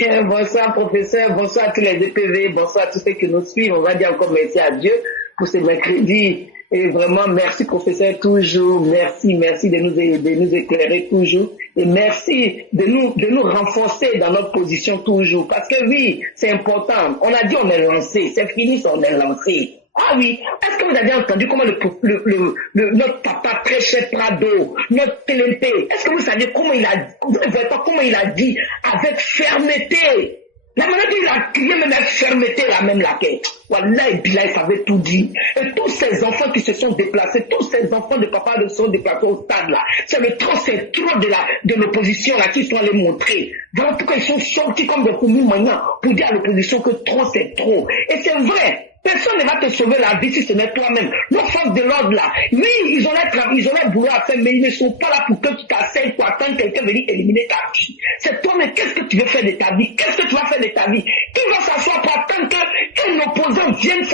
Bonsoir, professeur. Bonsoir à tous les EPV. Bonsoir à tous ceux qui nous suivent. On va dire encore merci à Dieu pour ce mercredi. Et vraiment, merci, professeur, toujours. Merci de nous éclairer toujours. Et merci de nous renforcer dans notre position toujours. Parce que oui, c'est important. On a dit on est lancé. C'est fini, on est lancé. Ah oui, est-ce que vous avez entendu comment notre papa très cher Prado, notre TLP, est-ce que vous savez comment il a dit, vous ne voyez pas comment il a dit avec fermeté. La manière dont il a crié même avec fermeté la même laquelle. Voilà, et puis là, il savait tout dire. Et tous ces enfants qui se sont déplacés, tous ces enfants de papa se sont déplacés au stade là. C'est trop de l'opposition là qui sont allés montrer. Voilà pourquoi ils sont sortis comme des communes maintenant pour dire à l'opposition que trop c'est trop. Et c'est vrai. Personne ne va te sauver la vie si ce n'est toi-même. Nos forces de l'ordre là, oui, ils ont leur boulot à faire, mais ils ne sont pas là pour que tu t'asseyes pour attendre quelqu'un venir éliminer ta vie. C'est toi, mais qu'est-ce que tu veux faire de ta vie? Qu'est-ce que tu vas faire de ta vie? Qui va s'asseoir pour attendre qu'un opposant vienne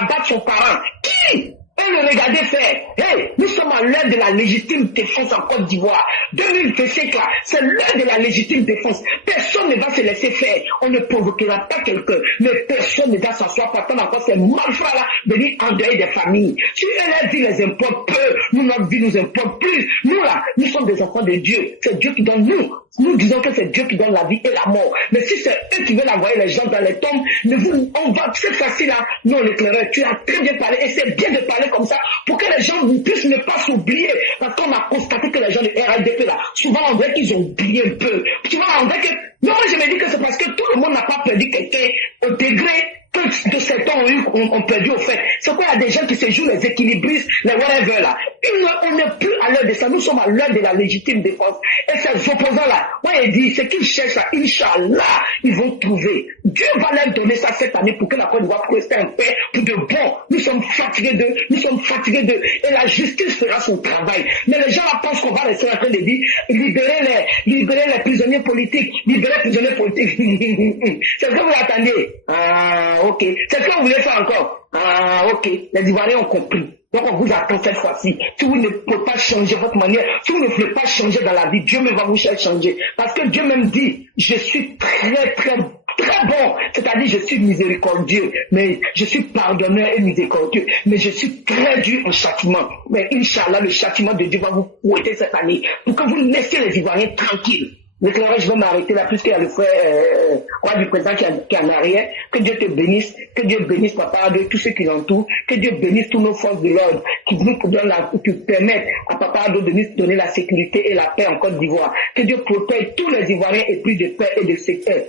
abattre son parent? Qui? Et le regarder faire. Hey, nous sommes à l'heure de la légitime défense en Côte d'Ivoire. 2025 là, c'est l'heure de la légitime défense. Personne ne va se laisser faire. On ne provoquera pas quelqu'un. Mais personne ne va s'asseoir pour attendre encore ces malfrats là de venir endeuiller des familles. Si elle a dit les importe peu, nous, notre vie nous importe plus. Nous là, nous sommes des enfants de Dieu. C'est Dieu qui donne nous. Nous disons que c'est Dieu qui donne la vie et la mort. Mais si c'est eux qui veulent envoyer les gens dans les tombes, on va, cette fois-ci là, non, l'éclaireur, tu as très bien parlé, et c'est bien de parler comme ça, pour que les gens puissent ne pas s'oublier. Parce qu'on a constaté que les gens de RLDP là, souvent on dirait qu'ils ont oublié un peu. Tu vois, on dirait que, non, moi je me dis que c'est parce que tout le monde n'a pas perdu quelqu'un au degré que de certains ont perdu au fait. C'est quoi, il y a des gens qui se jouent les équilibristes, les whatever là. On n'est plus à l'heure de ça, nous sommes à l'heure de la légitime défense. Et ces opposants-là, moi il dit, c'est qu'ils cherchent ça, Inch'Allah, ils vont trouver. Dieu va leur donner ça cette année pour que la Côte d'Ivoire puisse rester en paix pour de bon. Nous sommes fatigués d'eux, et la justice fera son travail. Mais les gens là pensent qu'on va rester en train de dire, libérer les prisonniers politiques, c'est ce que vous attendez. Ah, ok. C'est ce que vous voulez faire encore. Ah, ok. Les Ivoiriens ont compris. Donc on vous attend cette fois-ci. Si vous ne pouvez pas changer votre manière, si vous ne voulez pas changer dans la vie, Dieu même va vous faire changer. Parce que Dieu même dit, je suis très bon. C'est-à-dire, je suis miséricordieux, mais je suis pardonneur et miséricordieux, mais je suis très dur en châtiment. Mais Inch'Allah, le châtiment de Dieu va vous fouetter cette année pour que vous laissiez les Ivoiriens tranquilles. L'éclairage, je vais m'arrêter là, puisqu'il y a le frère du président qui est en arrière. Que Dieu te bénisse, papa, de tous ceux qui l'entourent, que Dieu bénisse tous nos forces de l'ordre, qui permettent à papa de nous donner la sécurité et la paix en Côte d'Ivoire. Que Dieu protège tous les Ivoiriens et plus de paix et de sécurité,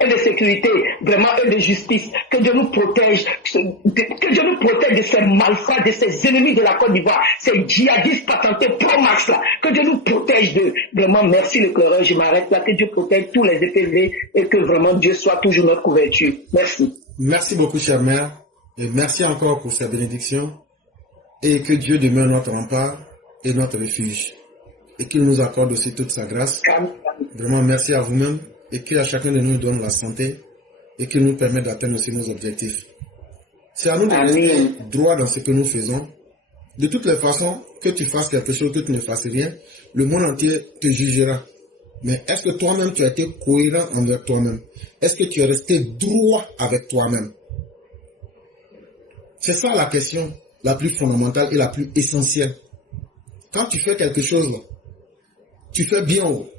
et de sécurité, vraiment, et de justice. Que Dieu nous protège, de ces malfrats, de ces ennemis de la Côte d'Ivoire, ces djihadistes patentés pro-max là. Que Dieu nous protège de, vraiment, merci le cœur, je m'arrête là. Que Dieu protège tous les EPV et que vraiment Dieu soit toujours notre couverture. Merci. Merci beaucoup, chère mère. Et merci encore pour sa bénédiction. Et que Dieu demeure notre rempart et notre refuge. Et qu'il nous accorde aussi toute sa grâce. Vraiment, merci à vous-même. Et qu'à chacun de nous donne la santé et qu'il nous permette d'atteindre aussi nos objectifs. C'est à nous de rester droit dans ce que nous faisons. De toutes les façons, que tu fasses quelque chose, que tu ne fasses rien, le monde entier te jugera. Mais est-ce que toi-même tu as été cohérent envers toi-même? Est-ce que tu es resté droit avec toi-même? C'est ça la question la plus fondamentale et la plus essentielle. Quand tu fais quelque chose, tu fais bien haut,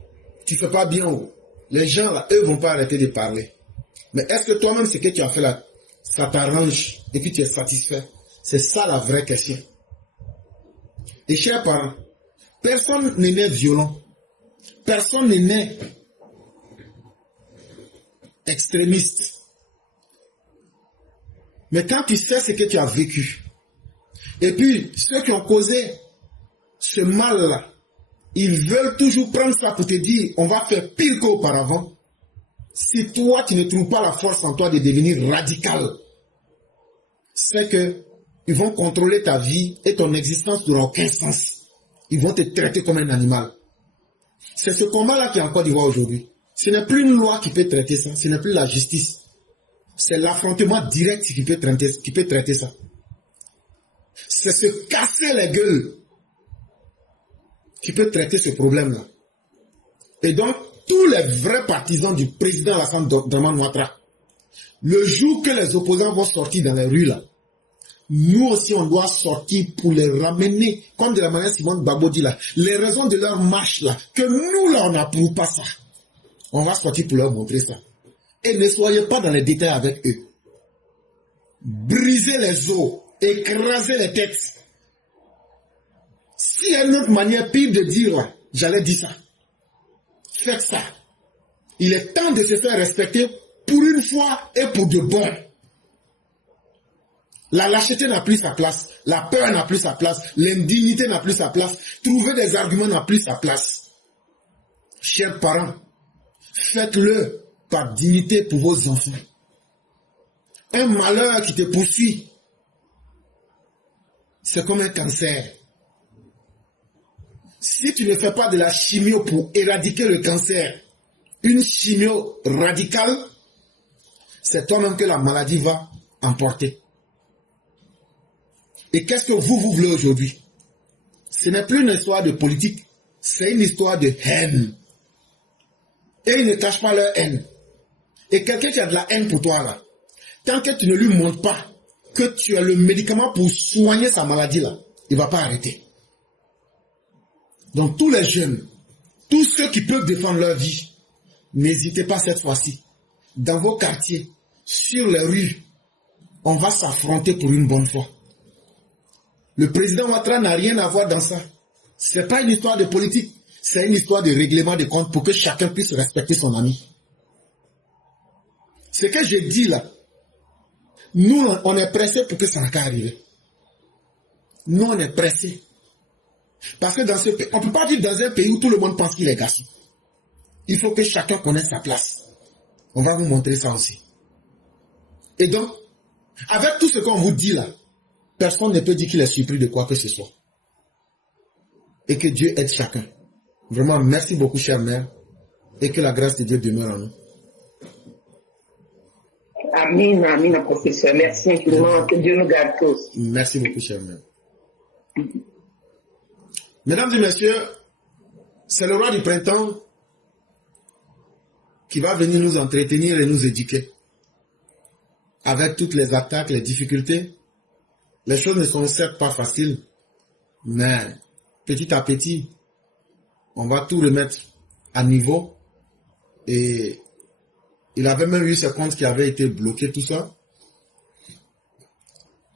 tu fais pas bien haut. Les gens, là, eux, vont pas arrêter de parler. Mais est-ce que toi-même, ce que tu as fait là, ça t'arrange et puis tu es satisfait? C'est ça la vraie question. Et chers parents, personne n'est né violent. Personne n'est né extrémiste. Mais quand tu sais ce que tu as vécu, et puis ceux qui ont causé ce mal-là, ils veulent toujours prendre ça pour te dire, on va faire pire qu'auparavant. Si toi, tu ne trouves pas la force en toi de devenir radical, c'est que ils vont contrôler ta vie et ton existence n'aura aucun sens. Ils vont te traiter comme un animal. C'est ce combat-là qui est en Côte d'Ivoire aujourd'hui. Ce n'est plus une loi qui peut traiter ça, ce n'est plus la justice. C'est l'affrontement direct qui peut traiter ça. C'est se casser les gueules qui peut traiter ce problème-là. Et donc, tous les vrais partisans du président Alassane Dramane Ouattara, le jour que les opposants vont sortir dans les rues là, nous aussi on doit sortir pour les ramener, comme de la manière Simone Gbagbo dit là, les raisons de leur marche là, que nous là on n'approuve pas ça. On va sortir pour leur montrer ça. Et ne soyez pas dans les détails avec eux. Brisez les os, écrasez les têtes. S'il y a une autre manière pire de dire là, j'allais dire ça. Faites ça. Il est temps de se faire respecter pour une fois et pour de bon. La lâcheté n'a plus sa place, la peur n'a plus sa place, l'indignité n'a plus sa place, trouver des arguments n'a plus sa place. Chers parents, faites-le par dignité pour vos enfants. Un malheur qui te poursuit, c'est comme un cancer. Si tu ne fais pas de la chimio pour éradiquer le cancer, une chimio radicale, c'est toi-même que la maladie va emporter. Et qu'est-ce que vous voulez aujourd'hui? Ce n'est plus une histoire de politique, c'est une histoire de haine. Et ils ne cachent pas leur haine. Et quelqu'un qui a de la haine pour toi là, tant que tu ne lui montres pas que tu as le médicament pour soigner sa maladie là, il ne va pas arrêter. Donc tous les jeunes, tous ceux qui peuvent défendre leur vie, n'hésitez pas cette fois-ci. Dans vos quartiers, sur les rues, on va s'affronter pour une bonne fois. Le président Ouattara n'a rien à voir dans ça. Ce n'est pas une histoire de politique, c'est une histoire de règlement de compte pour que chacun puisse respecter son ami. Ce que je dis là, nous on est pressés pour que ça n'a qu'à arriver. Nous on est pressés. Parce que dans ce pays, on ne peut pas vivre dans un pays où tout le monde pense qu'il est garçon. Il faut que chacun connaisse sa place. On va vous montrer ça aussi. Et donc, avec tout ce qu'on vous dit là, personne ne peut dire qu'il est surpris de quoi que ce soit. Et que Dieu aide chacun. Vraiment, merci beaucoup, chère mère. Et que la grâce de Dieu demeure en nous. Amen, amen, professeur. Merci infiniment. Que Dieu nous garde tous. Merci beaucoup, chère mère. Mesdames et messieurs, c'est le roi du printemps qui va venir nous entretenir et nous éduquer. Avec toutes les attaques, les difficultés, les choses ne sont certes pas faciles, mais petit à petit, on va tout remettre à niveau. Et il avait même eu ses comptes qui avaient été bloqués, tout ça.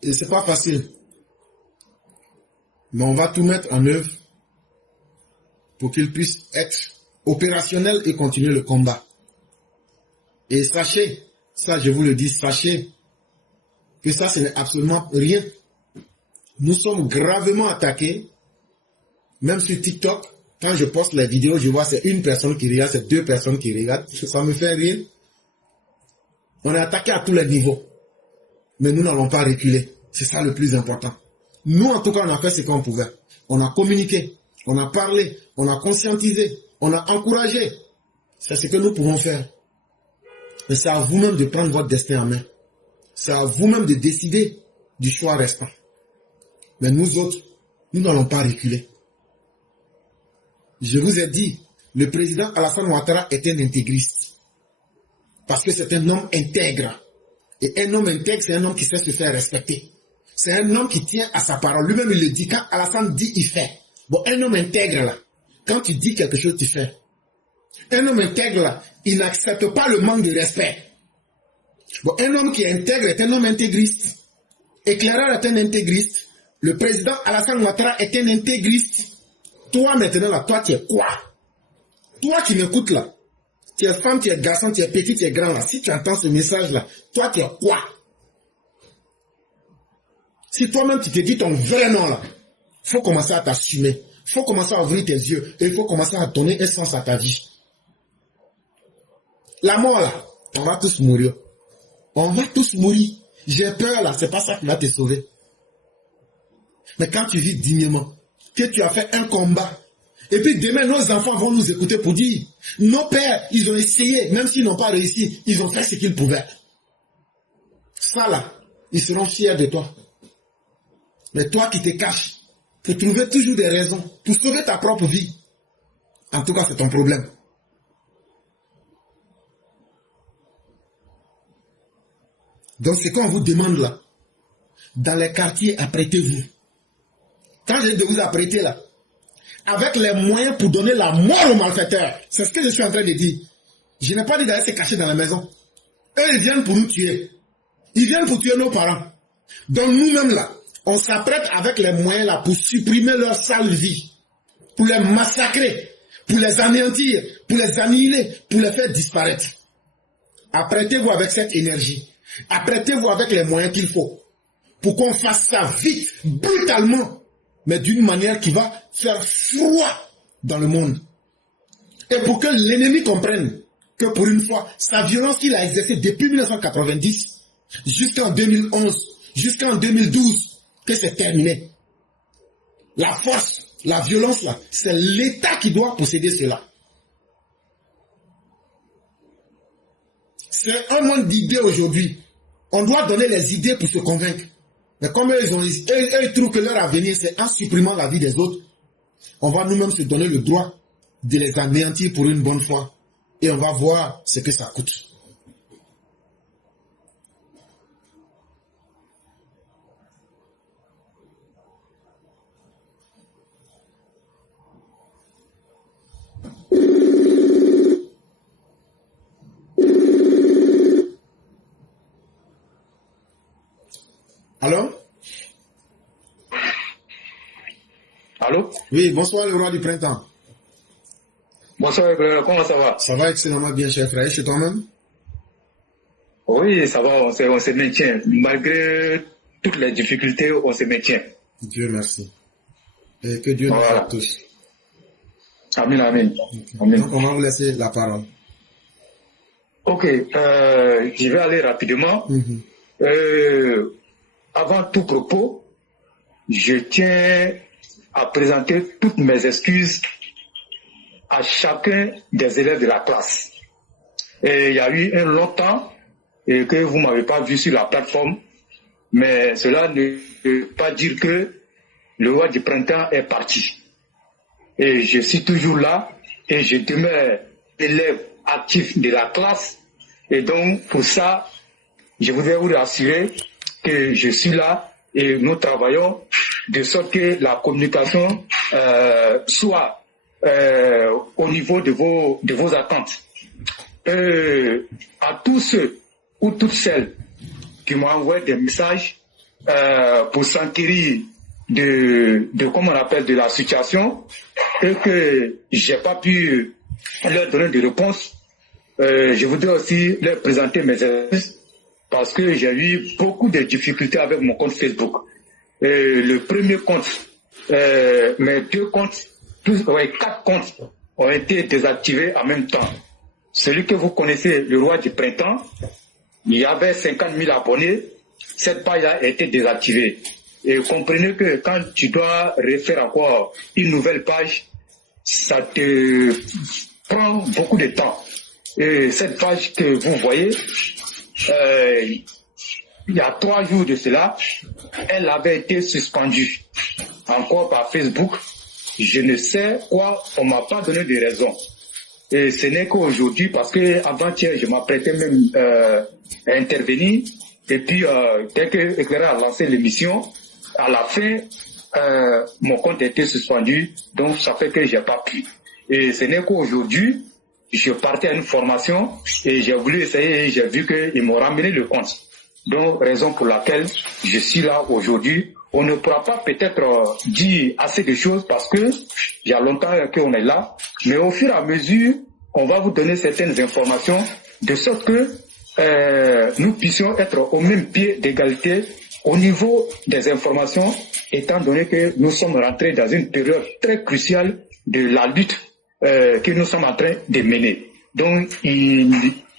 Et c'est pas facile. Mais on va tout mettre en œuvre pour qu'il puisse être opérationnel et continuer le combat. Et sachez, ça je vous le dis, sachez que ça ce n'est absolument rien. Nous sommes gravement attaqués, même sur TikTok. Quand je poste les vidéos, je vois c'est une personne qui regarde, c'est deux personnes qui regardent. Ça me fait rire. On est attaqué à tous les niveaux. Mais nous n'allons pas reculer. C'est ça le plus important. Nous, en tout cas, on a fait ce qu'on pouvait. On a communiqué, on a parlé, on a conscientisé, on a encouragé. C'est ce que nous pouvons faire. Mais c'est à vous-même de prendre votre destin en main. C'est à vous-même de décider du choix restant. Mais nous autres, nous n'allons pas reculer. Je vous ai dit, le président Alassane Ouattara est un intégriste. Parce que c'est un homme intègre. Et un homme intègre, c'est un homme qui sait se faire respecter. C'est un homme qui tient à sa parole. Lui-même, il le dit. Quand Alassane dit, il fait. Bon, un homme intègre, là, quand tu dis quelque chose, tu fais. Un homme intègre, là, il n'accepte pas le manque de respect. Bon, un homme qui est intègre est un homme intégriste. Éclaireur est un intégriste. Le président Alassane Ouattara est un intégriste. Toi, maintenant, là, toi, tu es quoi? Toi qui m'écoutes, là, tu es femme, tu es garçon, tu es petit, tu es grand, là. Si tu entends ce message-là, toi, tu es quoi? Si toi-même, tu te dis ton vrai nom, là, il faut commencer à t'assumer. Il faut commencer à ouvrir tes yeux. Et il faut commencer à donner un sens à ta vie. La mort, là, on va tous mourir. On va tous mourir. J'ai peur, là, c'est pas ça qui va te sauver. Mais quand tu vis dignement, que tu as fait un combat, et puis demain, nos enfants vont nous écouter pour dire, nos pères, ils ont essayé, même s'ils n'ont pas réussi, ils ont fait ce qu'ils pouvaient. Ça, là, ils seront fiers de toi. Mais toi qui te caches, pour trouver toujours des raisons, pour sauver ta propre vie, en tout cas, c'est ton problème. Donc, ce qu'on vous demande là, dans les quartiers, apprêtez-vous. Quand je dis de vous apprêter là, avec les moyens pour donner la mort aux malfaiteurs, c'est ce que je suis en train de dire. Je n'ai pas dit d'aller se cacher dans la maison. Eux, ils viennent pour nous tuer. Ils viennent pour tuer nos parents. Donc nous-mêmes là, on s'apprête avec les moyens là pour supprimer leur sale vie, pour les massacrer, pour les anéantir, pour les annihiler, pour les faire disparaître. Apprêtez-vous avec cette énergie. Apprêtez-vous avec les moyens qu'il faut pour qu'on fasse ça vite, brutalement, mais d'une manière qui va faire froid dans le monde. Et pour que l'ennemi comprenne que pour une fois, sa violence qu'il a exercée depuis 1990 jusqu'en 2011, jusqu'en 2012, que c'est terminé. La force, la violence là, c'est l'État qui doit posséder cela. C'est un monde d'idées aujourd'hui. On doit donner les idées pour se convaincre. Mais comme eux, ils trouvent que leur avenir, c'est en supprimant la vie des autres, on va nous-mêmes se donner le droit de les anéantir pour une bonne fois. Et on va voir ce que ça coûte. Allô? Allô? Oui, bonsoir le roi du printemps. Bonsoir, comment ça va? Ça va excellemment bien, cher frère. Et chez toi-même? Oui, ça va, on se maintient. Malgré toutes les difficultés, on se maintient. Dieu merci. Et que Dieu nous aide tous. Amen, amen. Okay. Amen. Donc, on va vous laisser la parole. Ok, je vais aller rapidement. Avant tout propos, je tiens à présenter toutes mes excuses à chacun des élèves de la classe. Et il y a eu un long temps et que vous ne m'avez pas vu sur la plateforme, mais cela ne veut pas dire que le roi du printemps est parti. Et je suis toujours là et je demeure élève actif de la classe. Et donc, pour ça, je voudrais vous rassurer que je suis là et nous travaillons de sorte que la communication soit au niveau de vos attentes. À tous ceux ou toutes celles qui m'ont envoyé des messages pour s'enquérir de comment on appelle de la situation et que j'ai pas pu leur donner de réponse, je voudrais aussi leur présenter mes excuses parce que j'ai eu beaucoup de difficultés avec mon compte Facebook. Le premier compte, mes deux comptes, quatre comptes ont été désactivés en même temps. Celui que vous connaissez, le roi du printemps, il y avait 50 000 abonnés. Cette page a été désactivée. Et comprenez que quand tu dois refaire encore une nouvelle page, ça te prend beaucoup de temps. Et cette page que vous voyez, il y a 3 jours de cela, elle avait été suspendue encore par Facebook. Je ne sais quoi, on ne m'a pas donné de raison. Et ce n'est qu'aujourd'hui, parce que avant-hier, je m'apprêtais même à intervenir. Et puis, dès que Éclaireur a lancé l'émission, à la fin, mon compte a été suspendu. Donc, ça fait que je n'ai pas pu. Et ce n'est qu'aujourd'hui, je partais à une formation et j'ai voulu essayer et j'ai vu qu'ils m'ont ramené le compte. Donc, raison pour laquelle je suis là aujourd'hui. On ne pourra pas peut-être dire assez de choses parce que il y a longtemps qu'on est là. Mais au fur et à mesure, on va vous donner certaines informations de sorte que nous puissions être au même pied d'égalité au niveau des informations, étant donné que nous sommes rentrés dans une période très cruciale de la lutte que nous sommes en train de mener. Donc,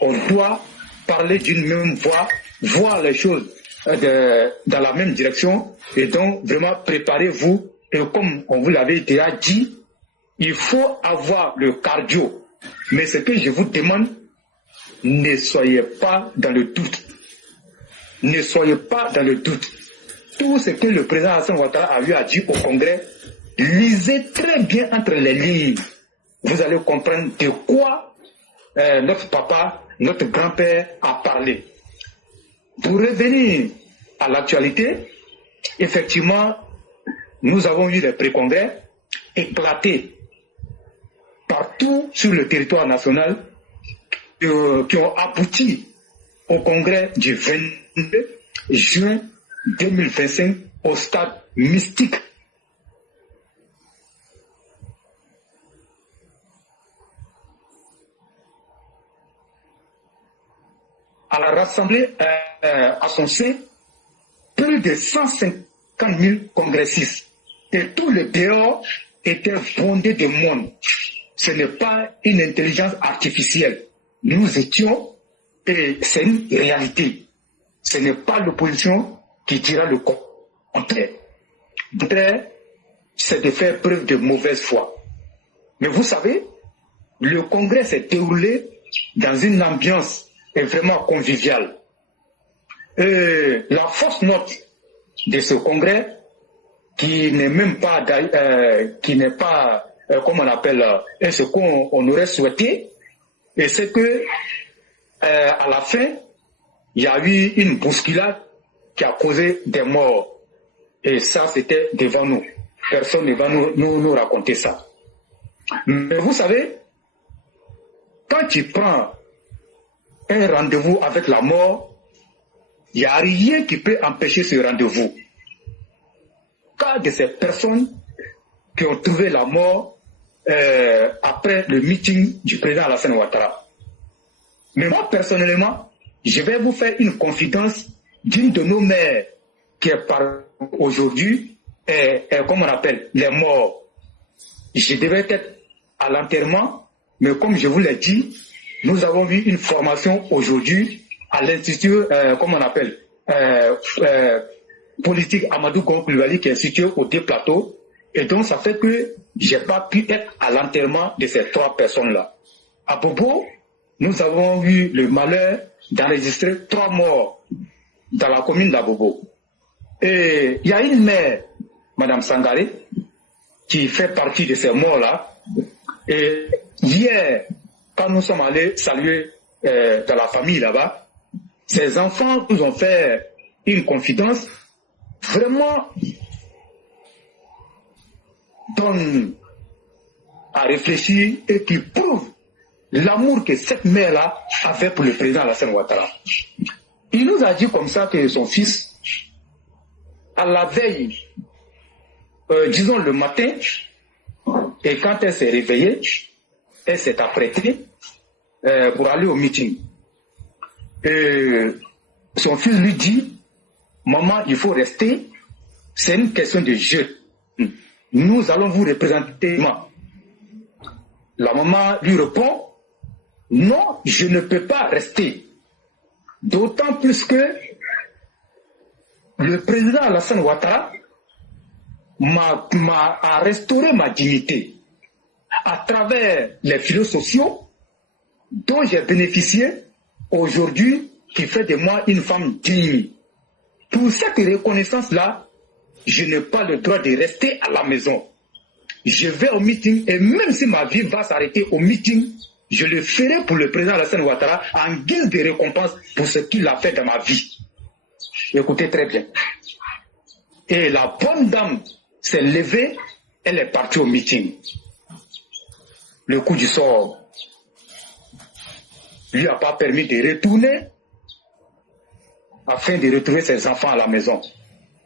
on doit parler d'une même voix, voir les choses dans la même direction, et donc vraiment préparez-vous. Et comme on vous l'avait déjà dit, il faut avoir le cardio. Mais ce que je vous demande, ne soyez pas dans le doute. Ne soyez pas dans le doute. Tout ce que le président Hassan Ouattara a eu à dire au Congrès, lisez très bien entre les lignes. Vous allez comprendre de quoi notre papa, notre grand-père a parlé. Pour revenir à l'actualité, effectivement, nous avons eu des pré-congrès éclatés partout sur le territoire national qui ont abouti au congrès du 22 juin 2025 au stade mystique. À la rassemblée à son sein plus de 150 000 congressistes. Et tous les dehors étaient bondés de monde. Ce n'est pas une intelligence artificielle. Nous étions, et c'est une réalité. Ce n'est pas l'opposition qui dira le contraire. Le contraire, c'est de faire preuve de mauvaise foi. Mais vous savez, le congrès s'est déroulé dans une ambiance vraiment conviviale. La force note de ce congrès, qui n'est même pas, comme on appelle, ce qu'on aurait souhaité, et c'est que à la fin, il y a eu une bousculade qui a causé des morts. Et ça, c'était devant nous. Personne ne va nous raconter ça. Mais vous savez, quand tu prends un rendez-vous avec la mort, il n'y a rien qui peut empêcher ce rendez-vous. Cas de ces personnes qui ont trouvé la mort après le meeting du président Alassane Ouattara. Mais moi, personnellement, je vais vous faire une confidence d'une de nos mères qui est par aujourd'hui, comme on appelle, les morts. Je devais être à l'enterrement, mais comme je vous l'ai dit, nous avons eu une formation aujourd'hui à l'Institut, comme on appelle, politique Amadou Koulibaly qui est situé au Plateau. Et donc, ça fait que je n'ai pas pu être à l'enterrement de ces 3 personnes-là. À Bobo, nous avons eu le malheur d'enregistrer 3 morts dans la commune d'Abobo. Et il y a une mère, Madame Sangaré, qui fait partie de ces morts-là. Et hier, quand nous sommes allés saluer dans la famille là-bas, ces enfants nous ont fait une confidence vraiment donne à réfléchir et qui prouve l'amour que cette mère-là avait pour le président Alassane Ouattara. Il nous a dit comme ça que son fils, à la veille, disons le matin, et quand elle s'est réveillée, elle s'est apprêtée pour aller au meeting. Et son fils lui dit, maman, il faut rester, c'est une question de jeu. Nous allons vous représenter. La maman lui répond, non, je ne peux pas rester. D'autant plus que le président Alassane Ouattara a restauré ma dignité à travers les filets sociaux dont j'ai bénéficié aujourd'hui, qui fait de moi une femme digne. Pour cette reconnaissance-là, je n'ai pas le droit de rester à la maison. Je vais au meeting et même si ma vie va s'arrêter au meeting, je le ferai pour le président Alassane Ouattara en guise de récompense pour ce qu'il a fait dans ma vie. Écoutez très bien. Et la bonne dame s'est levée, elle est partie au meeting. Le coup du sort lui a pas permis de retourner afin de retrouver ses enfants à la maison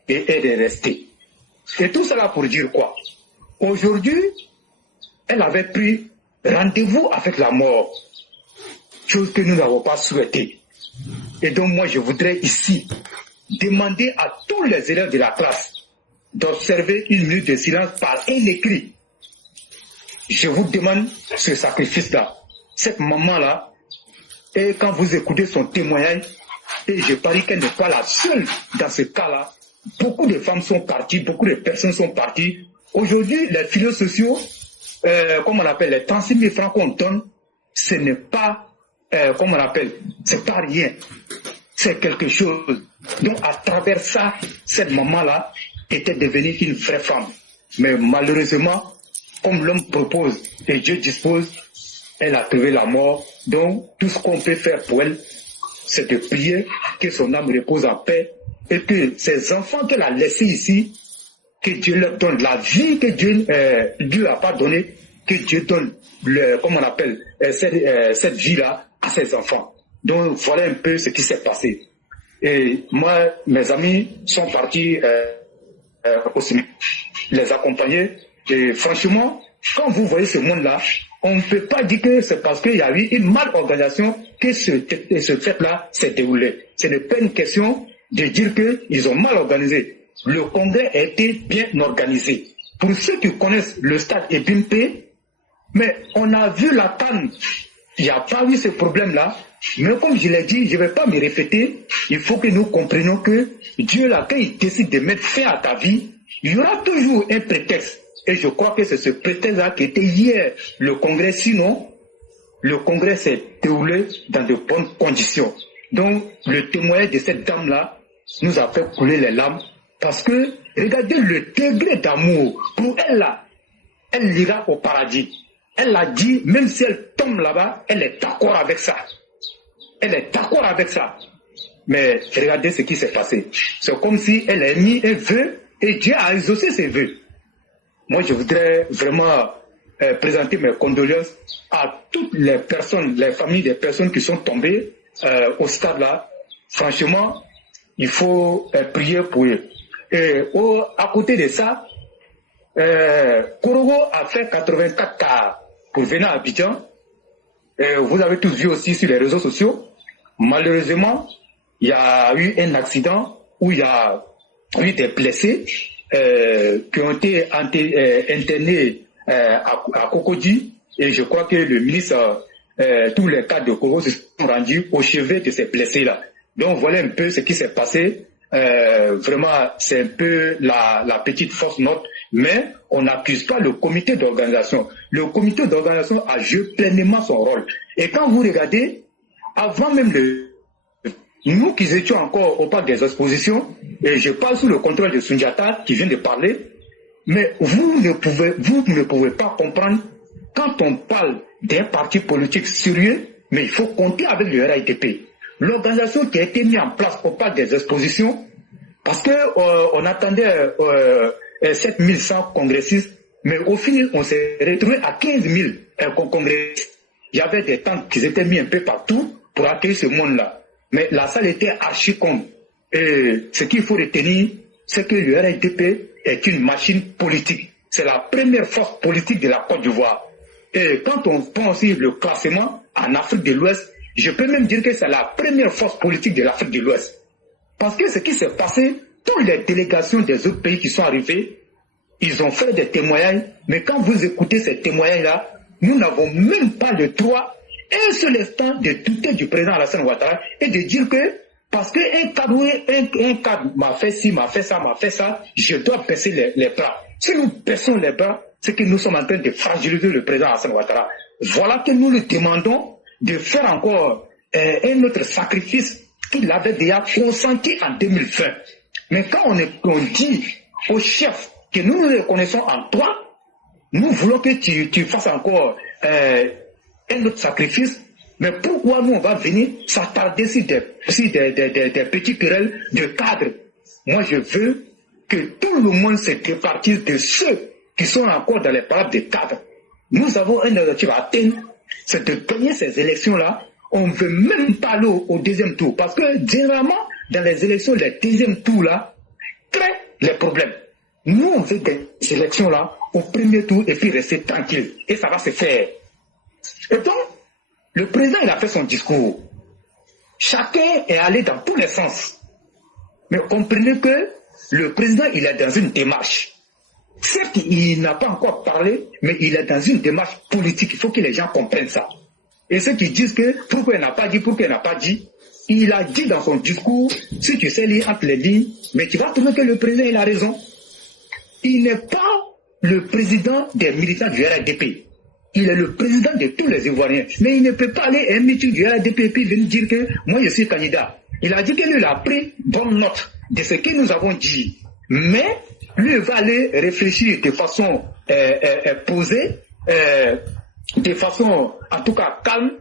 et elle est restée. Et tout cela pour dire quoi? Aujourd'hui, elle avait pris rendez-vous avec la mort, chose que nous n'avons pas souhaité. Et donc moi je voudrais ici demander à tous les élèves de la classe d'observer une minute de silence par un écrit. Je vous demande ce sacrifice-là. Cette maman-là, et quand vous écoutez son témoignage, et je parie qu'elle n'est pas la seule dans ce cas-là, beaucoup de femmes sont parties, beaucoup de personnes sont parties. Aujourd'hui, les filets sociaux, comme on appelle les 36 000 francs qu'on donne, ce n'est pas, comme on appelle, c'est pas rien. C'est quelque chose. Donc à travers ça, cette maman-là était devenue une vraie femme. Mais malheureusement, comme l'homme propose et Dieu dispose, elle a trouvé la mort. Donc tout ce qu'on peut faire pour elle, c'est de prier que son âme repose en paix et que ces enfants qu'elle a laissés ici, que Dieu leur donne la vie que Dieu n'a pas donnée, que Dieu donne, cette vie-là à ses enfants. Donc voilà un peu ce qui s'est passé. Et moi, mes amis sont partis au cimetière, les accompagner. Et franchement, quand vous voyez ce monde-là, on ne peut pas dire que c'est parce qu'il y a eu une mal-organisation que ce fait-là s'est déroulé. Ce n'est pas une question de dire qu'ils ont mal organisé. Le congrès a été bien organisé. Pour ceux qui connaissent le stade Ebimpe, mais on a vu la canne. Il n'y a pas eu ce problème-là. Mais comme je l'ai dit, je ne vais pas me répéter. Il faut que nous comprenions que Dieu, là, quand il décide de mettre fin à ta vie, il y aura toujours un prétexte. Et je crois que c'est ce prétexte-là qui était hier le congrès. Sinon, le congrès s'est déroulé dans de bonnes conditions. Donc, le témoignage de cette dame-là nous a fait couler les larmes. Parce que, regardez le degré d'amour. Pour elle, là, elle ira au paradis. Elle a dit, même si elle tombe là-bas, elle est d'accord avec ça. Elle est d'accord avec ça. Mais regardez ce qui s'est passé. C'est comme si elle a mis un vœu et Dieu a exaucé ses vœux. Moi, je voudrais vraiment présenter mes condoléances à toutes les personnes, les familles des personnes qui sont tombées au stade là. Franchement, il faut prier pour eux. Et à côté de ça, Korogo a fait 84 cas pour venir à Abidjan. Vous avez tous vu aussi sur les réseaux sociaux. Malheureusement, il y a eu un accident où il y a eu des blessés qui ont été internés à Cocody. Et je crois que le ministre, tous les cadres de Korogo se sont rendus au chevet de ces blessés-là. Donc voilà un peu ce qui s'est passé. Vraiment, c'est un peu la petite fausse note, mais on n'accuse pas le comité d'organisation. Le comité d'organisation a joué pleinement son rôle. Et quand vous regardez, avant même nous qui étions encore au parc des expositions, et je parle sous le contrôle de Sundiata qui vient de parler, mais vous ne pouvez pas comprendre quand on parle d'un parti politique sérieux, mais il faut compter avec le RAIDP. L'organisation qui a été mise en place au parc des expositions, parce qu'on attendait 7100 congressistes, mais au final, on s'est retrouvé à 15 000 congressistes. Il y avait des tentes qui étaient mis un peu partout pour accueillir ce monde-là. Mais la salle était archi comble. Et ce qu'il faut retenir, c'est que le RAIDP est une machine politique. C'est la première force politique de la Côte d'Ivoire. Et quand on prend aussi le classement en Afrique de l'Ouest, je peux même dire que c'est la première force politique de l'Afrique de l'Ouest. Parce que ce qui s'est passé, toutes les délégations des autres pays qui sont arrivées, ils ont fait des témoignages, mais quand vous écoutez ces témoignages-là, nous n'avons même pas le droit, un seul instant, de douter du président Alassane Ouattara et de dire que, parce qu'un cadre m'a fait ci, m'a fait ça, je dois baisser les bras. Si nous baissons les bras, c'est que nous sommes en train de fragiliser le président Alassane Ouattara. Voilà que nous lui demandons de faire encore un autre sacrifice qu'il avait déjà consenti en 2020. Mais quand on dit au chef que nous nous reconnaissons en toi, nous voulons que tu fasses encore un autre sacrifice, mais pourquoi nous on va venir s'attarder sur des petits querelles de cadres? Moi je veux que tout le monde se départisse de ceux qui sont encore dans les parades de cadres. Nous avons un objectif à atteindre, c'est de gagner ces élections-là. On ne veut même pas aller au deuxième tour. Parce que généralement, dans les élections, les deuxième tours-là créent les problèmes. Nous, on fait des élections-là au premier tour et puis rester tranquille. Et ça va se faire. Et donc, le président, il a fait son discours. Chacun est allé dans tous les sens. Mais comprenez que le président, il est dans une démarche. Certes, il n'a pas encore parlé, mais il est dans une démarche politique. Il faut que les gens comprennent ça. Et ceux qui disent que pourquoi il n'a pas dit, il a dit dans son discours, si tu sais lire entre les lignes, mais tu vas trouver que le président il a raison. Il n'est pas le président des militants du RADP. Il est le président de tous les Ivoiriens. Mais il ne peut pas aller à un meeting du RADP et puis venir dire que moi je suis candidat. Il a dit que lui il a pris bonne note de ce que nous avons dit. Mais lui va aller réfléchir de façon posée, de façon en tout cas calme,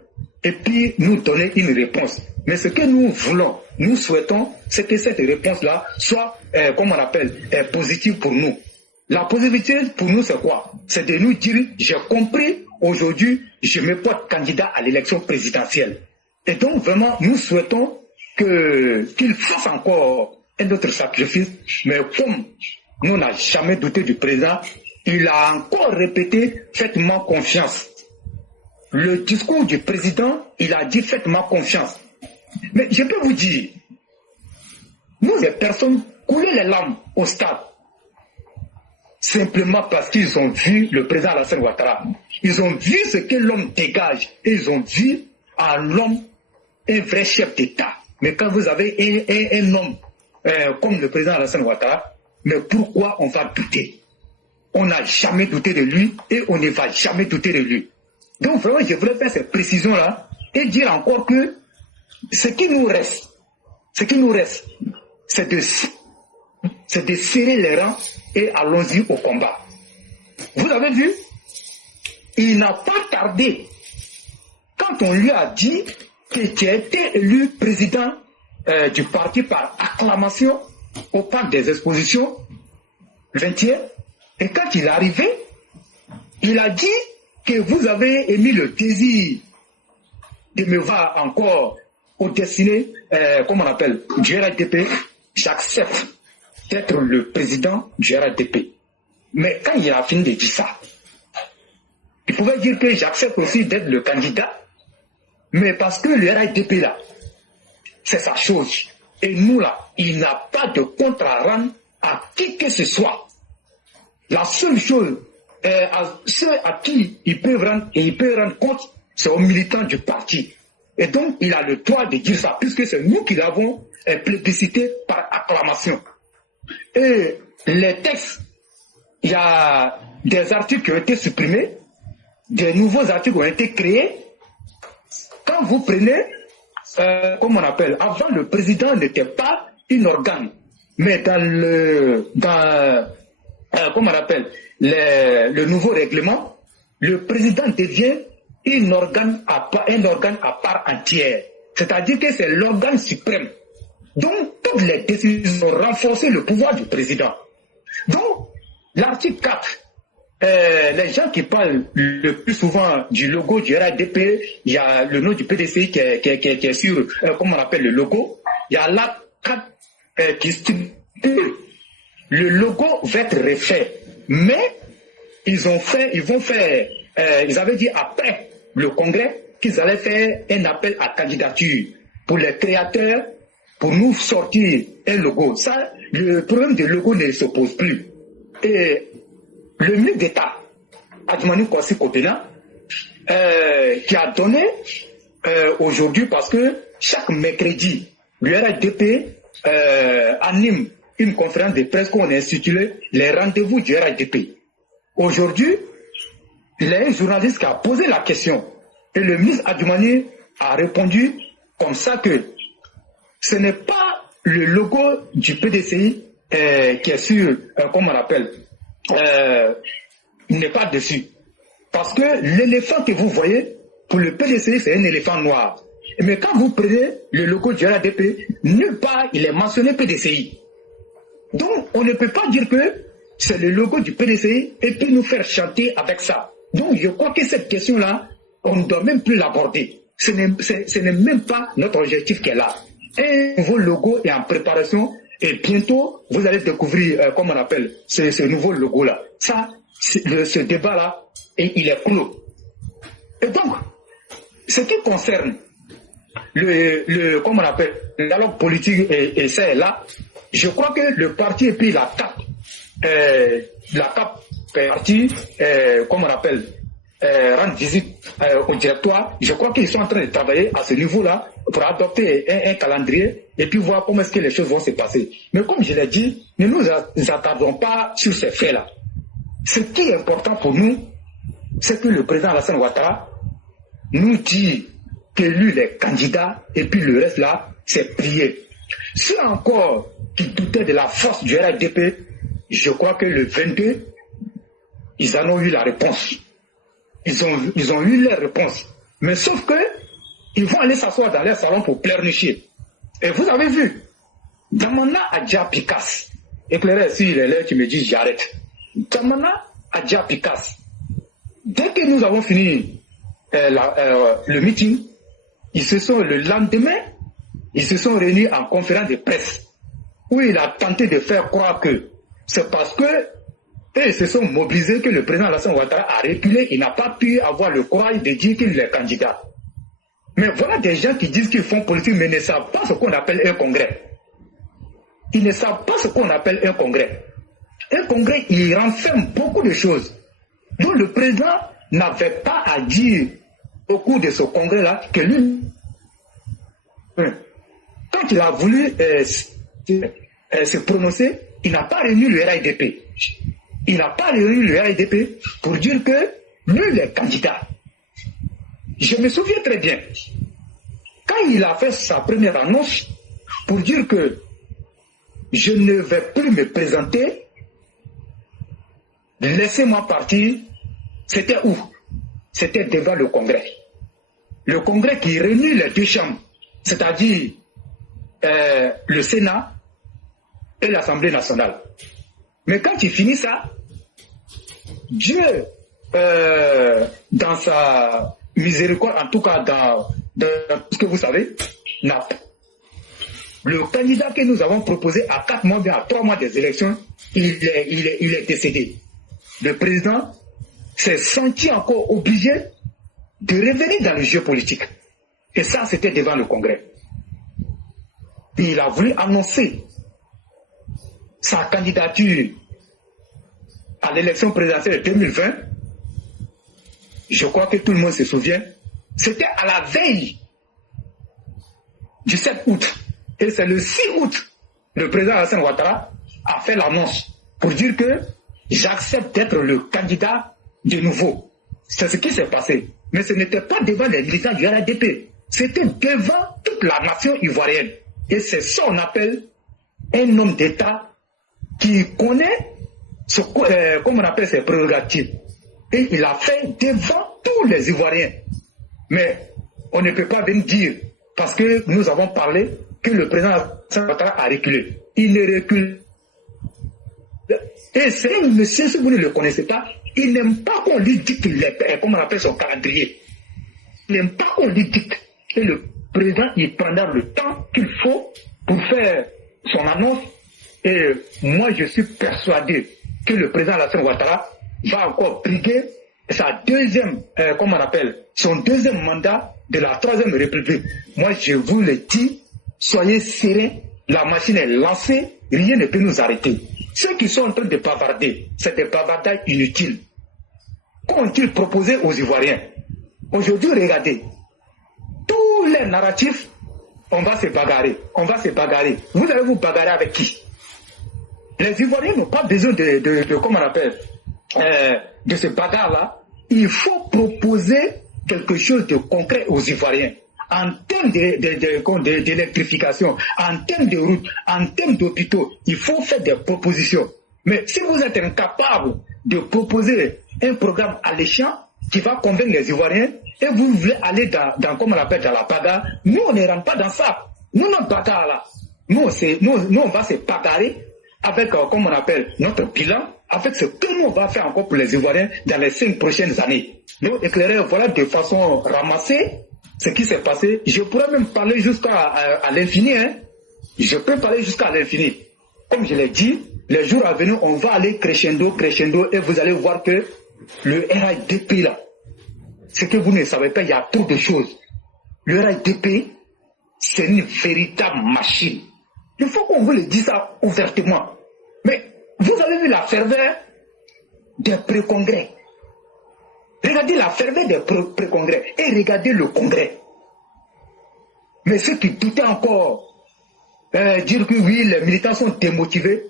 et puis nous donner une réponse. Mais ce que nous voulons, nous souhaitons, c'est que cette réponse-là soit, comme on appelle, positive pour nous. La positivité pour nous, c'est quoi? C'est de nous dire, j'ai compris, aujourd'hui, je me porte candidat à l'élection présidentielle. Et donc, vraiment, nous souhaitons qu'il fasse encore un autre sacrifice, mais comme nous n'avons jamais douté du président, il a encore répété, faites-moi confiance. Le discours du président, il a dit, faites-moi confiance. Mais je peux vous dire, nous, les personnes, couler les larmes au stade, simplement parce qu'ils ont vu le président Alassane Ouattara. Ils ont vu ce que l'homme dégage et ils ont vu en l'homme un vrai chef d'État. Mais quand vous avez un homme comme le président Alassane Ouattara, mais pourquoi on va douter? On n'a jamais douté de lui et on ne va jamais douter de lui. Donc vraiment, je voulais faire cette précision-là et dire encore que ce qui nous reste, c'est de serrer les rangs et allons-y au combat. Vous avez vu, il n'a pas tardé quand on lui a dit que tu as été élu président du parti par acclamation au parc des expositions 21, et quand il est arrivé, il a dit que vous avez émis le désir de me voir encore au destiné, comme on appelle, du RDP. J'accepte d'être le président du RDP. Mais quand il a fini de dire ça, il pouvait dire que j'accepte aussi d'être le candidat, mais parce que le RDP là, c'est sa chose. Et nous là, il n'a pas de compte à rendre à qui que ce soit. La seule chose, à ceux à qui il peut rendre compte, c'est aux militants du parti. Et donc, il a le droit de dire ça, puisque c'est nous qui l'avons plébiscité par acclamation. Et les textes, il y a des articles qui ont été supprimés, des nouveaux articles ont été créés. Quand vous prenez, comme on appelle, avant le président n'était pas un organe, mais comme on appelle, le nouveau règlement, le président devient un organe à part entière. C'est-à-dire que c'est l'organe suprême. Donc, toutes les décisions ont renforcé le pouvoir du président. Donc, l'article 4, les gens qui parlent le plus souvent du logo du RADP, il y a le nom du PDCI qui est sur, comment on appelle le logo, il y a l'article 4 qui stipule le logo va être refait. Mais ils avaient dit après le congrès qu'ils allaient faire un appel à candidature pour les créateurs pour nous sortir un logo. Ça, le problème du logo ne se pose plus. Et le ministre d'État, Adjumani Kwasi Kobena, qui a donné aujourd'hui, parce que chaque mercredi, le RADP anime une conférence de presse qu'on a intitulée les rendez-vous du RADP. Aujourd'hui, il y a un journaliste qui a posé la question et le ministre Adjumani a répondu comme ça que ce n'est pas le logo du PDCI qui est sur, comment on appelle, il n'est pas dessus. Parce que l'éléphant que vous voyez, pour le PDCI, c'est un éléphant noir. Mais quand vous prenez le logo du RADP, nulle part il est mentionné PDCI. Donc, on ne peut pas dire que c'est le logo du PDCI et puis nous faire chanter avec ça. Donc, je crois que cette question-là, on ne doit même plus l'aborder. Ce n'est même pas notre objectif qui est là. Un nouveau logo est en préparation et bientôt, vous allez découvrir, comment on appelle, ce nouveau logo-là. Ça, ce débat-là, il est clos. Et donc, ce qui concerne comment on appelle, le dialogue politique et ça est là, je crois que le parti et puis la CAP parti, comme on appelle, rendre visite au directoire, je crois qu'ils sont en train de travailler à ce niveau-là pour adopter un calendrier et puis voir comment est-ce que les choses vont se passer. Mais comme je l'ai dit, ne nous attardons pas sur ces faits-là. Ce qui est important pour nous, c'est que le président Alassane Ouattara nous dit que lui, les candidats, et puis le reste là, c'est prier. Ceux encore qui doutaient de la force du RADP, je crois que le 22, ils en ont eu la réponse. Ils ont eu leur réponse. Mais sauf que Ils vont aller s'asseoir dans leur salon pour pleurnicher. Et vous avez vu, Damana Adja Picasse. Éclairez si il est là qui me dit j'arrête. Damana Adja Picasse. Dès que nous avons fini le meeting, le lendemain, ils se sont réunis en conférence de presse où il a tenté de faire croire que c'est parce que ils se sont mobilisés que le président Alassane Ouattara a reculé, il n'a pas pu avoir le courage de dire qu'il est candidat. Mais voilà des gens qui disent qu'ils font politique mais ne savent pas ce qu'on appelle un congrès. Ils ne savent pas ce qu'on appelle un congrès. Un congrès, il renferme beaucoup de choses dont le président n'avait pas à dire au cours de ce congrès-là que lui, quand il a voulu se prononcer, il n'a pas réuni le RAIDP. Il n'a pas réuni le RAIDP pour dire que lui, il est candidat. Je me souviens très bien, quand il a fait sa première annonce pour dire que je ne vais plus me présenter, laissez-moi partir, c'était où? C'était devant le Congrès. Le Congrès qui réunit les deux chambres, c'est-à-dire le Sénat et l'Assemblée nationale. Mais quand il finit ça, Dieu, dans sa miséricorde, en tout cas dans ce que vous savez, n'a. Le candidat que nous avons proposé à 4 mois, bien à 3 mois des élections, il est décédé. Le président s'est senti encore obligé de revenir dans le jeu politique. Et ça, c'était devant le Congrès. Et il a voulu annoncer sa candidature à l'élection présidentielle de 2020. Je crois que tout le monde se souvient. C'était à la veille du 7 août. Et c'est le 6 août, le président Alassane Ouattara a fait l'annonce pour dire que j'accepte d'être le candidat de nouveau. C'est ce qui s'est passé. Mais ce n'était pas devant les militants du RADP. C'était devant toute la nation ivoirienne. Et c'est ça qu'on appelle un homme d'État qui connaît comme on appelle ses prérogatives. Et il a fait devant tous les Ivoiriens. Mais on ne peut pas venir dire, parce que nous avons parlé, que le président Ouattara a reculé. Il ne recule. Et c'est un monsieur, si vous ne le connaissez pas, il n'aime pas qu'on lui dicte comme on appelle son calendrier. Il n'aime pas qu'on lui dicte. Et le président, il prendra le temps qu'il faut pour faire son annonce. Et moi, je suis persuadé que le président Alassane Ouattara va encore briguer sa deuxième, son deuxième mandat de la 3e République. Moi, je vous le dis, soyez sereins, la machine est lancée, rien ne peut nous arrêter. Ceux qui sont en train de bavarder, c'est des bavardages inutiles. Qu'ont-ils proposé aux Ivoiriens? Aujourd'hui, regardez, tous les narratifs, on va se bagarrer, on va se bagarrer. Vous allez vous bagarrer avec qui? Les Ivoiriens n'ont pas besoin de ce bagarre-là. Il faut proposer quelque chose de concret aux Ivoiriens. En termes d'électrification, en termes de routes, en termes d'hôpitaux, il faut faire des propositions. Mais si vous êtes incapable de proposer un programme alléchant qui va convaincre les Ivoiriens, et vous voulez aller dans la bagarre, nous on ne rentre pas dans ça. Nous, notre bagarre là, nous on va se bagarrer avec, notre bilan, avec ce que nous on va faire encore pour les Ivoiriens dans les 5 prochaines années. Donc, éclairer, voilà de façon ramassée ce qui s'est passé. Je pourrais même parler jusqu'à l'infini. Je peux parler jusqu'à l'infini. Comme je l'ai dit, les jours à venir, on va aller crescendo, et vous allez voir que le RADP là, ce que vous ne savez pas, il y a trop de choses. Le RADP, c'est une véritable machine. Il faut qu'on vous le dise ça ouvertement. Mais vous avez vu la ferveur des pré-congrès. Regardez la ferveur des pré-congrès et regardez le congrès. Mais ceux qui doutaient encore, dire que oui, les militants sont démotivés,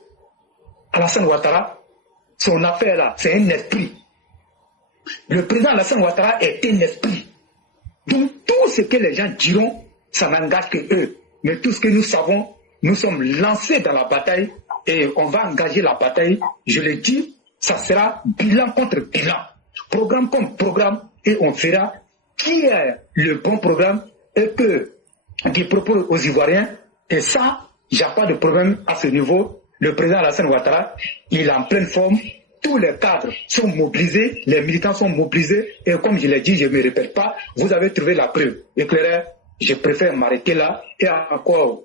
Alassane Ouattara, son affaire là, c'est un esprit. Le président Alassane Ouattara est un esprit. Donc tout ce que les gens diront, ça n'engage que eux. Mais tout ce que nous savons, nous sommes lancés dans la bataille et on va engager la bataille. Je le dis, ça sera bilan contre bilan, programme contre programme, et on verra qui est le bon programme et qu'il propose aux Ivoiriens, et ça, il n'y a pas de problème à ce niveau. Le président Alassane Ouattara, il est en pleine forme. Tous les cadres sont mobilisés, les militants sont mobilisés, et comme je l'ai dit, je ne me répète pas, vous avez trouvé la preuve éclairée. Je préfère m'arrêter là et encore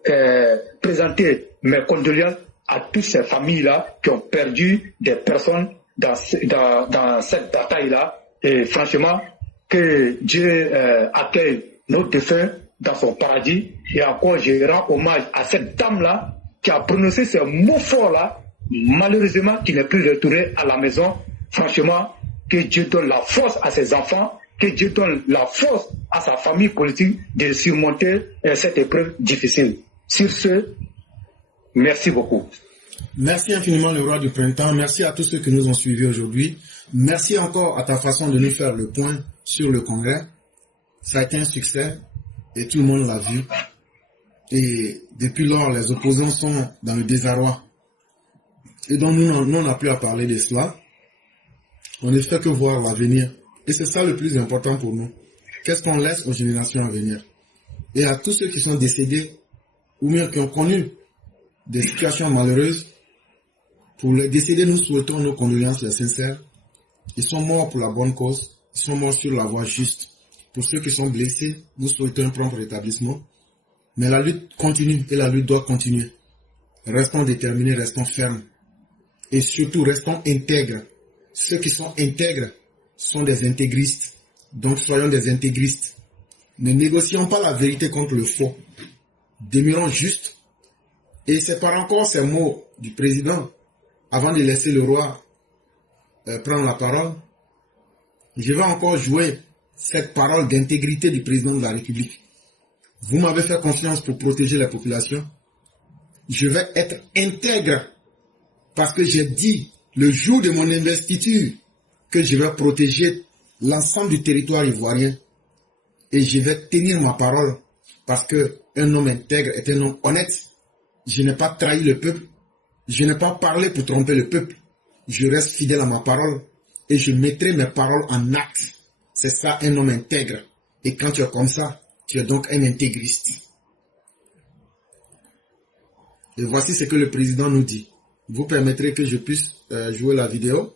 présenter mes condoléances à toutes ces familles-là qui ont perdu des personnes dans cette bataille-là. Et franchement, que Dieu accueille nos défunts dans son paradis. Et encore, je rends hommage à cette dame-là qui a prononcé ces mots forts-là, malheureusement, qui n'est plus retourné à la maison. Franchement, que Dieu donne la force à ses enfants, que Dieu donne la force à sa famille politique de surmonter cette épreuve difficile. Sur ce, merci beaucoup. Merci infiniment, le roi du printemps. Merci à tous ceux qui nous ont suivis aujourd'hui. Merci encore à ta façon de nous faire le point sur le congrès. Ça a été un succès et tout le monde l'a vu. Et depuis lors, les opposants sont dans le désarroi. Et donc, nous, on n'a plus à parler de cela. On ne fait que voir l'avenir. Et c'est ça le plus important pour nous. Qu'est-ce qu'on laisse aux générations à venir? Et à tous ceux qui sont décédés, ou bien qui ont connu des situations malheureuses, pour les décédés, nous souhaitons nos condoléances les sincères. Ils sont morts pour la bonne cause. Ils sont morts sur la voie juste. Pour ceux qui sont blessés, nous souhaitons un prompt rétablissement. Mais la lutte continue et la lutte doit continuer. Restons déterminés, restons fermes. Et surtout, restons intègres. Ceux qui sont intègres sont des intégristes. Donc, soyons des intégristes. Ne négocions pas la vérité contre le faux. Demeurons justes. Et c'est par encore ces mots du président, avant de laisser le roi prendre la parole, je vais encore jouer cette parole d'intégrité du président de la République. Vous m'avez fait confiance pour protéger la population. Je vais être intègre parce que j'ai dit le jour de mon investiture que je vais protéger l'ensemble du territoire ivoirien et je vais tenir ma parole parce qu'un homme intègre est un homme honnête. Je n'ai pas trahi le peuple. Je n'ai pas parlé pour tromper le peuple. Je reste fidèle à ma parole et je mettrai mes paroles en acte. C'est ça un homme intègre. Et quand tu es comme ça, tu es donc un intégriste. Et voici ce que le président nous dit. Vous permettrez que je puisse jouer la vidéo.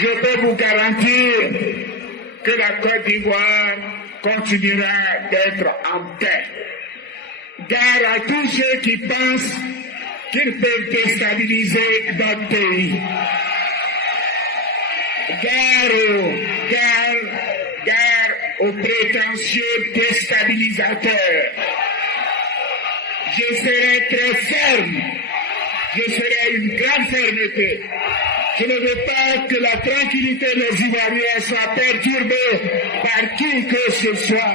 Je peux vous garantir que la Côte d'Ivoire continuera d'être en paix. Gare à tous ceux qui pensent qu'ils peuvent déstabiliser notre pays. Gare aux prétentieux déstabilisateurs. Je serai très ferme. Je serai une grande fermeté. Je ne veux pas que la tranquillité des Ivoiriens soit perturbée par qui que ce soit.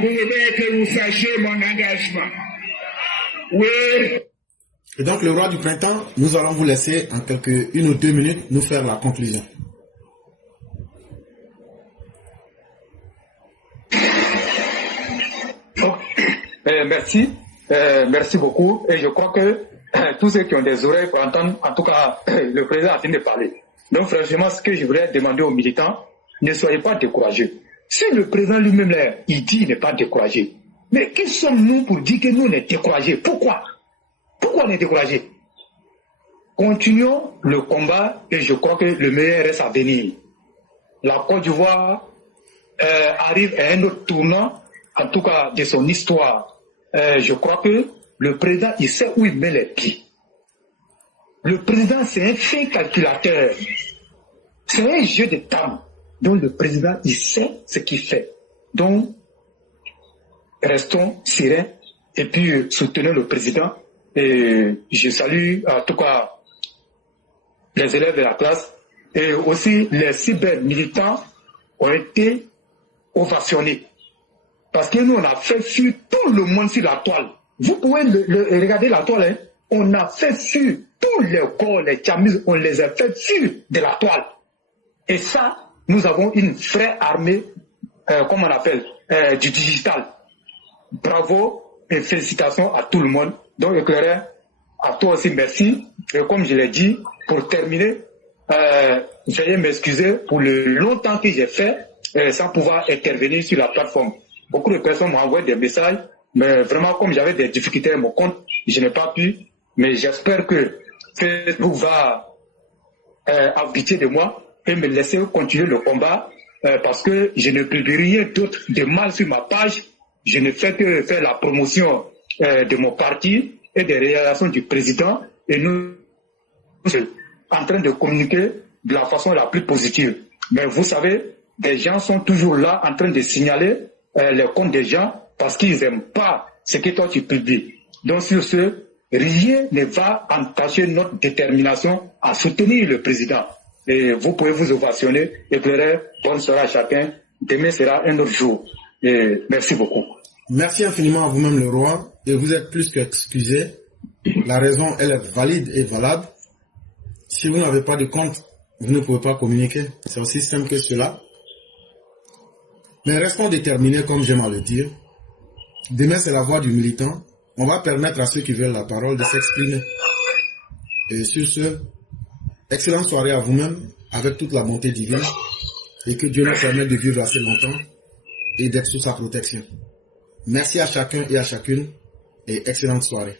Vous voulez que vous sachiez mon engagement. Oui. Et donc, le roi du printemps, nous allons vous laisser en une ou deux minutes nous faire la conclusion. Merci beaucoup. Et je crois que tous ceux qui ont des oreilles pour entendre, en tout cas, le président a fini de parler. Donc, franchement, ce que je voudrais demander aux militants, ne soyez pas découragés. Si le président lui-même, il dit qu'il n'est pas découragé, mais qui sommes-nous pour dire que nous, on est découragés? Pourquoi on est découragés? Continuons le combat et je crois que le meilleur reste à venir. La Côte d'Ivoire arrive à un autre tournant, en tout cas de son histoire. Je crois que le président, il sait où il met les pieds. Le président, c'est un fin calculateur. C'est un jeu de table. Donc le président, il sait ce qu'il fait. Donc, restons sereins et puis soutenons le président. Et je salue en tout cas les élèves de la classe et aussi les cyber-militants ont été ovationnés. Parce que nous, on a fait fuir tout le monde sur la toile. Vous pouvez regarder la toile, hein? On a fait fuir tous les corps, les chamis, on les a fait fuir de la toile. Et ça, nous avons une vraie armée, comment on appelle, du digital. Bravo et félicitations à tout le monde. Donc, Éclaireur, à toi aussi, merci. Et comme je l'ai dit, pour terminer, veuillez m'excuser pour le long temps que j'ai fait sans pouvoir intervenir sur la plateforme. Beaucoup de personnes m'ont envoyé des messages, mais vraiment, comme j'avais des difficultés à mon compte, je n'ai pas pu. Mais j'espère que Facebook va abdiquer de moi et me laisser continuer le combat parce que je ne publie rien d'autre de mal sur ma page. Je ne fais que faire la promotion de mon parti et des réalisations du président et nous sommes en train de communiquer de la façon la plus positive. Mais vous savez, des gens sont toujours là en train de signaler les comptes des gens parce qu'ils n'aiment pas ce que toi tu publies. Donc sur ce, rien ne va entacher notre détermination à soutenir le président. Et vous pouvez vous ovationner. Éclaireur, bonne soirée à chacun. Demain sera un autre jour. Et merci beaucoup. Merci infiniment à vous-même, le roi. Et vous êtes plus qu'excusé. La raison, elle est valide et valable. Si vous n'avez pas de compte, vous ne pouvez pas communiquer. C'est aussi simple que cela. Mais restons déterminés, comme j'aime à le dire. Demain, c'est la voix du militant. On va permettre à ceux qui veulent la parole de s'exprimer. Et sur ce, excellente soirée à vous-même, avec toute la bonté divine, et que Dieu nous permette de vivre assez longtemps et d'être sous sa protection. Merci à chacun et à chacune, et excellente soirée.